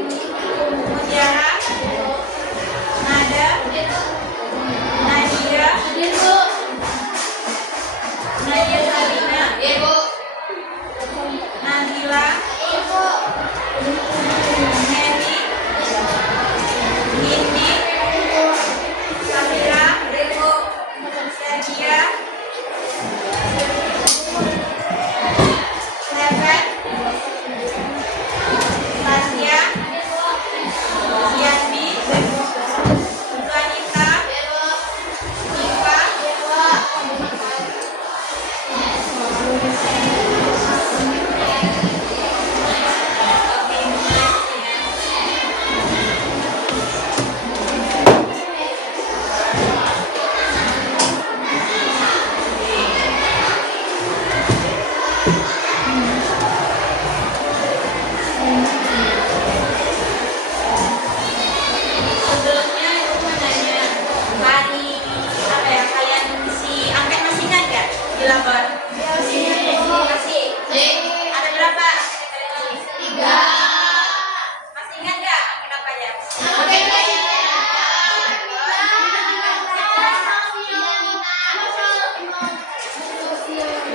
Mutiara, Nada, Nadia, Nadia Salina, Nabila, Neni, Nindi, Samira, Sergia, Leven, Tasya, Yanni, Wanita, Iva, sebelumnya itu nanya hari apa ya, kalian si angket masih ingat gak di lapor? Masih. Ada berapa? Masih ingat gak angket apa ya?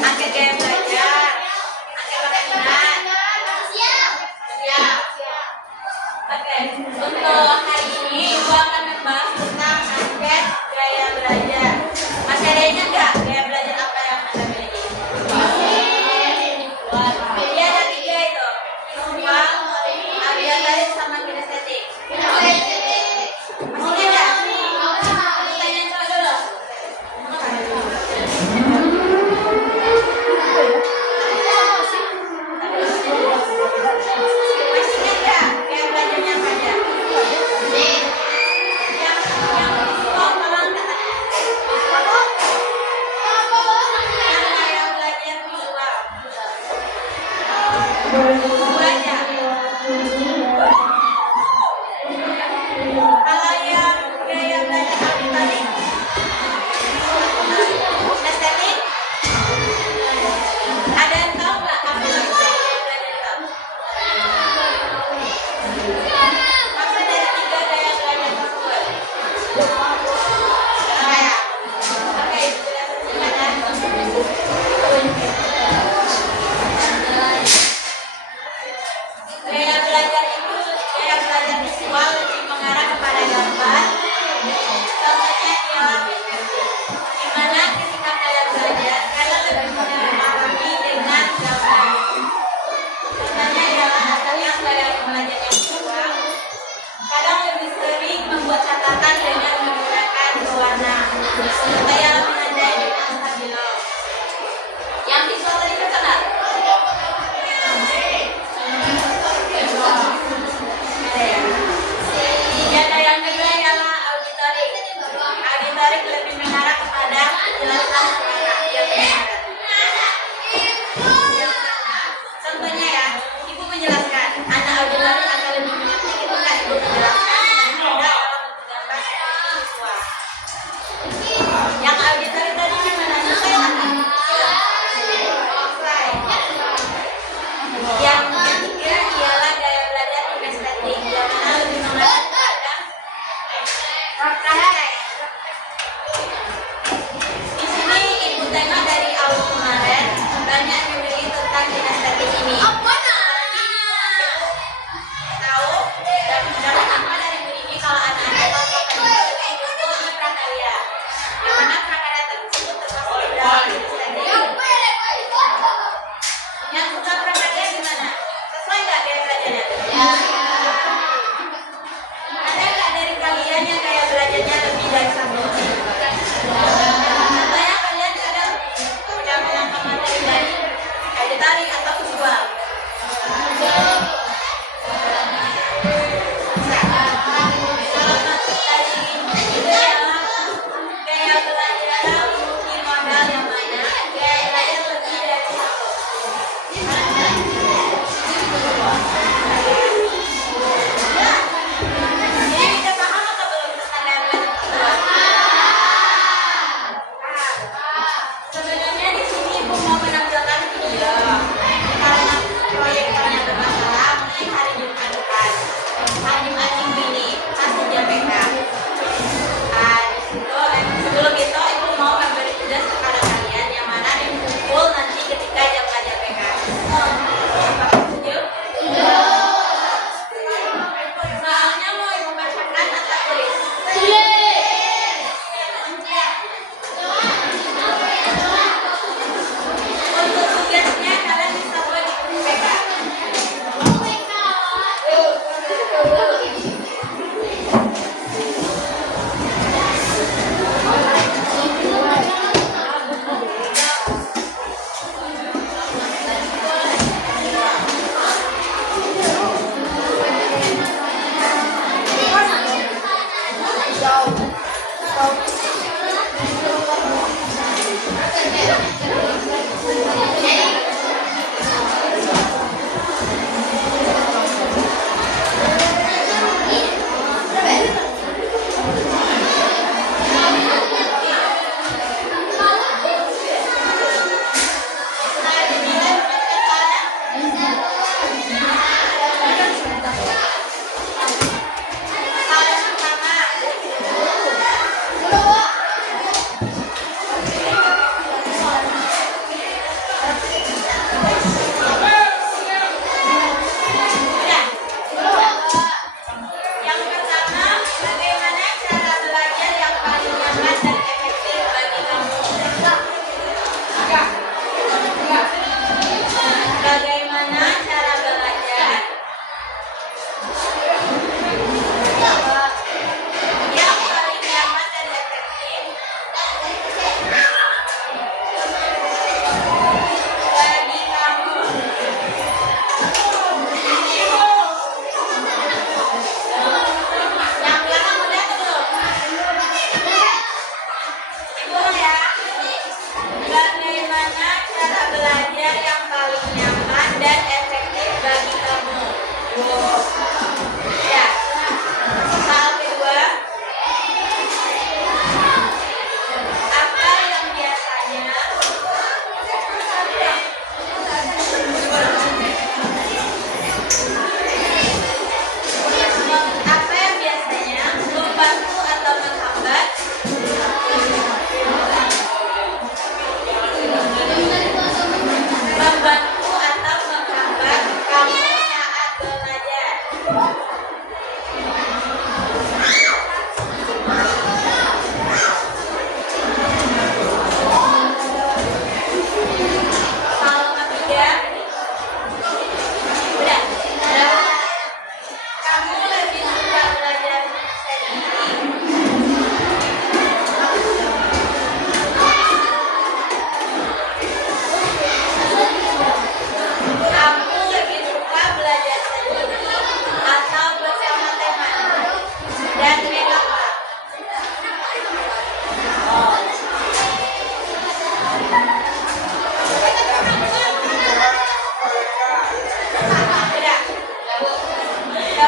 Angket gaya belajar, angket pakai minat. Oke, untuk hari ini Ibu akan membahas tentang angket gaya belajar. Masih ada ingat nggak gaya belajar apa yang Anda miliki? Jadi ada 3 itu, visual, auditorik, sama kinestetik. Masih ingat nggak? Pertanyaan coba dulu. Masih ingat nggak gaya belajarnya apa aja? Yang visual malah nggak ada. Yang gaya belajar visual. Dua aja. Kalau yang gaya belajar auditorik, kinestetik, ada yang tahu nggak apa yang bisa gaya belajar itu? Masa dari 3 gaya belajar tersebut? Kayak, oke, itu penjelasan singkat ya. Gaya belajar itu gaya belajar visual lebih mengarah kepada gambar. Contohnya ialah PPT, di mana ketika kalian belajar, kalian lebih mudah memahami dengan gambar. Contohnya ialah yang gaya belajar yang visual, kadang lebih sering membuat catatan dengan menggunakan berwarna, supaya menandai dengan stabilo. Yang visual tadi terkenal. Ada yang kedua ialah auditorik. Auditorik lebih mengarah kepada penjelasan suara.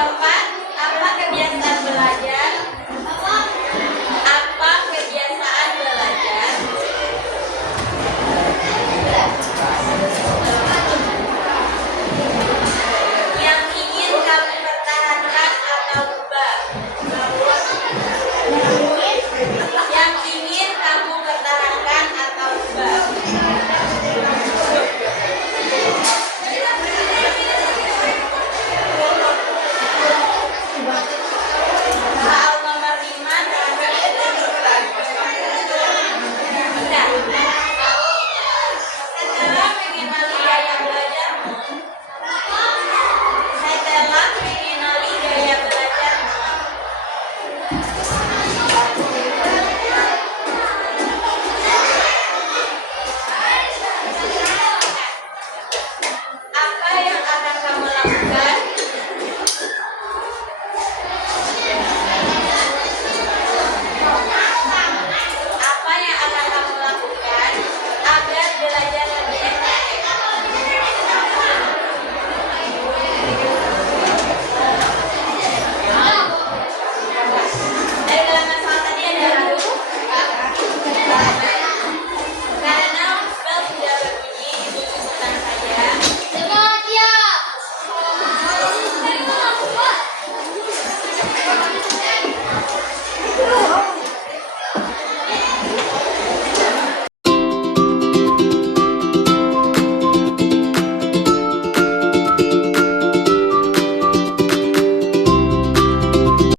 keempat